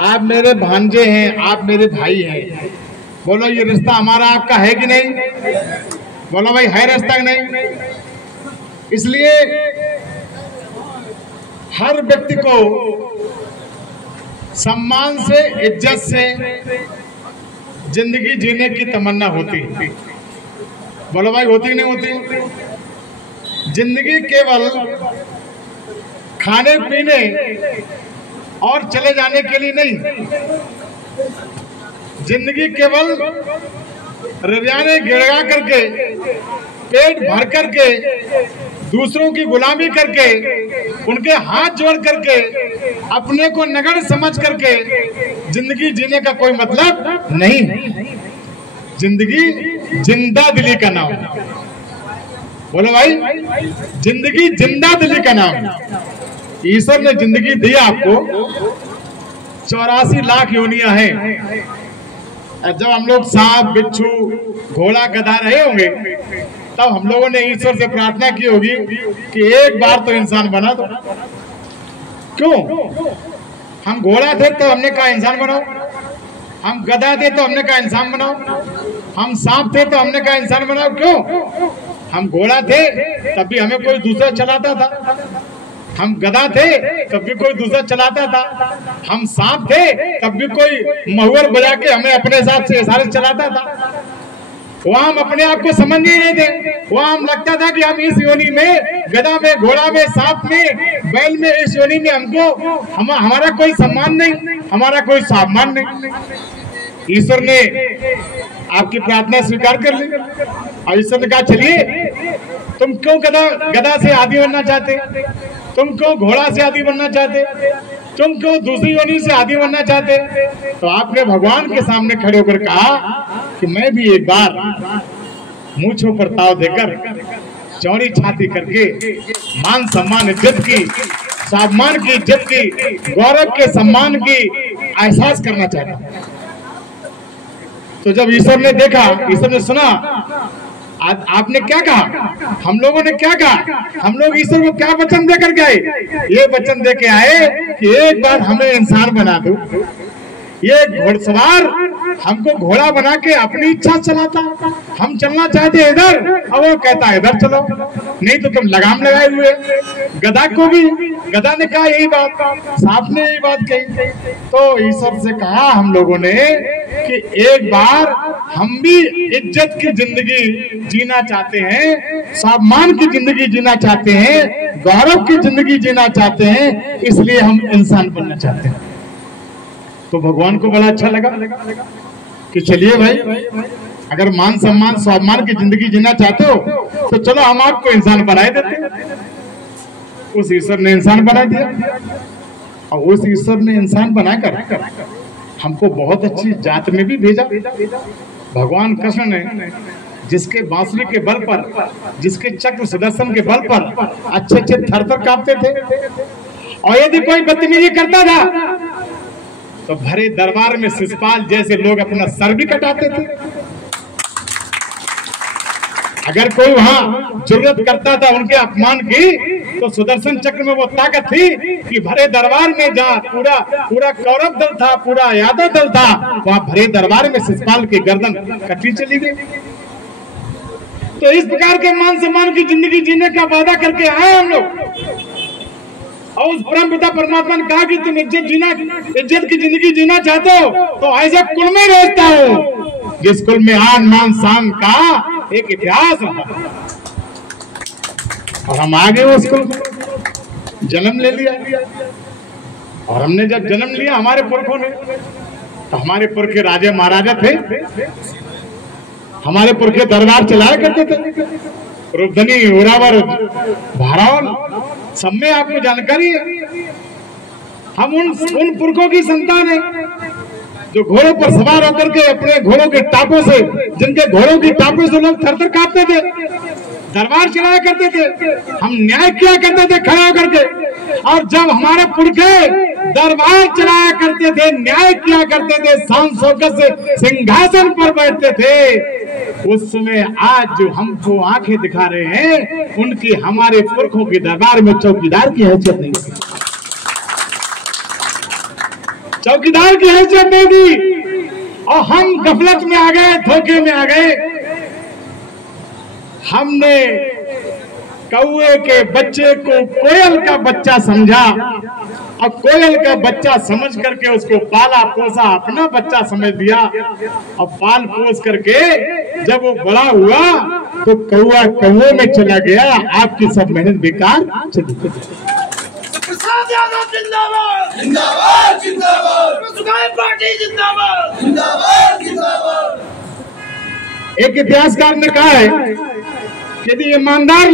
आप मेरे भांजे हैं, आप मेरे भाई हैं। बोलो ये रिश्ता हमारा आपका है कि नहीं? बोलो भाई है रिश्ता कि नहीं? इसलिए हर व्यक्ति को सम्मान से, इज्जत से जिंदगी जीने की तमन्ना होती है। बोलो भाई होती नहीं होती? जिंदगी केवल खाने पीने और चले जाने के लिए नहीं, जिंदगी केवल हृदय गिड़गा करके, पेट भर करके, दूसरों की गुलामी करके, उनके हाथ जोड़ करके, अपने को नगण्य समझ करके जिंदगी जीने का कोई मतलब नहीं। जिंदगी जिंदा दिली का नाम। बोलो भाई, जिंदगी जिंदा दिली का नाम। ईश्वर ने जिंदगी दी आपको, 84 लाख योनियां हैं। जब हम लोग सांप, बिच्छू, घोड़ा, गधा रहे होंगे तब हम लोगों ने ईश्वर से प्रार्थना की होगी कि एक बार तो इंसान बना दो। क्यों? हम घोड़ा थे तो हमने कहा इंसान बनाओ, हम गधा थे तो हमने कहा इंसान बनाओ, हम सांप थे तो हमने कहा इंसान बनाओ। क्यों? हम घोड़ा थे तब भी हमें कोई दूसरा चलाता था, हम गधा थे तब भी कोई दूसरा चलाता था, हम सांप थे तब भी कोई महुअर बजा के हमें अपने हिसाब से इशारे चलाता था। वहां हम अपने आप को समझ नहीं थे, वहां हम लगता था कि हम इस योनि में, गधा में, घोड़ा में, सांप में, बैल में, इस योनि में हमको हमारा कोई सम्मान नहीं, हमारा कोई सम्मान नहीं। ईश्वर ने आपकी प्रार्थना स्वीकार कर ली और ईश्वर ने कहा चलिए, तुम क्यों गधा से आदि बनना चाहते, तुम क्यों घोड़ा से आदि बनना चाहते, तुम क्यों दूसरी योनि से आदि बनना चाहते? तो आपने भगवान के सामने खड़े होकर कहा कि मैं भी एक बार मूंछों पर ताव देकर, चौड़ी छाती करके, मान सम्मान इज्जत की, सम्मान की, इज्जत की, गौरव के सम्मान की एहसास करना चाहता हूं। तो जब ईश्वर ने देखा, ईश्वर ने सुना, आपने क्या कहा, हम लोगों ने क्या कहा, हम लोग ईश्वर को क्या वचन देकर के आए? ये वचन दे के आए कि एक बार हमें इंसान बना दो। ये घोड़सवार हमको घोड़ा बना के अपनी इच्छा चलाता, हम चलना चाहते इधर और वो कहता इधर चलो, नहीं तो तुम लगाम लगाए हुए। गधा को भी, गधा ने कहा यही बात, सांप ने यही बात कही। तो ईश्वर से कहा हम लोगों ने कि एक बार हम भी इज्जत की जिंदगी जीना चाहते हैं, सम्मान की जिंदगी जीना चाहते हैं, गौरव की जिंदगी जीना चाहते हैं, इसलिए हम इंसान बनना चाहते हैं। तो भगवान को बड़ा अच्छा लगा कि चलिए भाई, अगर मान सम्मान स्वाभिमान की जिंदगी जीना चाहते हो तो चलो हम आपको इंसान बनाए देते। उस ईश्वर ने इंसान बना दिया और उस ईश्वर ने इंसान बनाकर हमको बहुत अच्छी जात में भी भेजा। भगवान कृष्ण ने जिसके बांसुरी के बल पर, जिसके चक्र सुदर्शन के बल पर अच्छे अच्छे थर-थर कांपते थे, और यदि कोई बदतमीजी करता था तो भरे दरबार में शिषपाल जैसे लोग अपना सर भी कटाते थे। अगर कोई वहां जरूरत करता था उनके अपमान की, तो सुदर्शन चक्र में वो ताकत थी कि भरे दरबार में जहाँ पूरा कौरव दल था, पूरा यादव दल था, वहां भरे दरबार में शिषपाल की गर्दन कटी चली गई। तो इस प्रकार के मान सम्मान की जिंदगी जीने का वादा करके आए हम लोग, और उस परम पिता परमात्मा ने कहा कि तुम इज्जत की जिंदगी जीना चाहते हो तो ऐसे कुल में रहता हो जिस कुल में आन मान शान का एक इतिहास रहा। और हम आगे उस कुल जन्म ले लिया, और हमने जब जन्म लिया हमारे पुरखों ने, तो हमारे पुरखे राजे महाराजा थे, हमारे पुरखे दरबार चलाया करते थे, रूपधनी, उरावर, भारावल, सब में आपको जानकारी है। हम उन पुरखों की संतान है जो घोड़ों पर सवार होकर के अपने घोड़ों के टापों से, जिनके घोड़ों की टापों से लोग थर-थर कांपते थे, दरबार चलाया करते थे, हम न्याय किया करते थे खड़े होकर के। और जब हमारे पुरखे दरबार चलाया करते थे, न्याय किया करते थे, शान शौकत से सिंहासन पर बैठते थे, उस समय आज जो हमको आंखें दिखा रहे हैं, उनकी हमारे पुरखों के दरबार में चौकीदार की हैसियत नहीं थी। चौकीदार की हैसियत दे दी और हम गफलत में आ गए, धोखे में आ गए। हमने कौए के बच्चे को कोयल का बच्चा समझा और कोयल का बच्चा समझ करके उसको पाला पोसा, अपना बच्चा समझ दिया और पाल पोस करके जब वो बड़ा हुआ तो कौआ कौए में चला गया। आपकी सब मेहनत बेकार चली गई। प्रसाद यादव जिंदाबाद जिंदाबाद जिंदाबाद, सुखाए पार्टी जिंदाबाद जिंदाबाद जिंदाबाद। एक इतिहासकार ने कहा है कि यदि ईमानदार